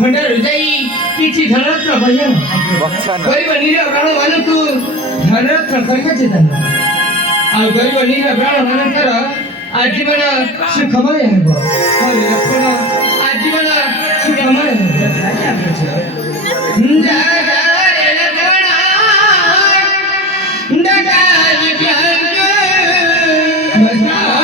भंडार जाई किछि धरत न भैया गरीब नीरा प्राण मान तू धरत न करके चेतन आ गरीब नीरा प्राण मान कर आजीवन सुखमय हेबो हरे लक्ष्मण आजीवन सुखमय जा जा रे लक्ष्मण डगा ज्ञान बसा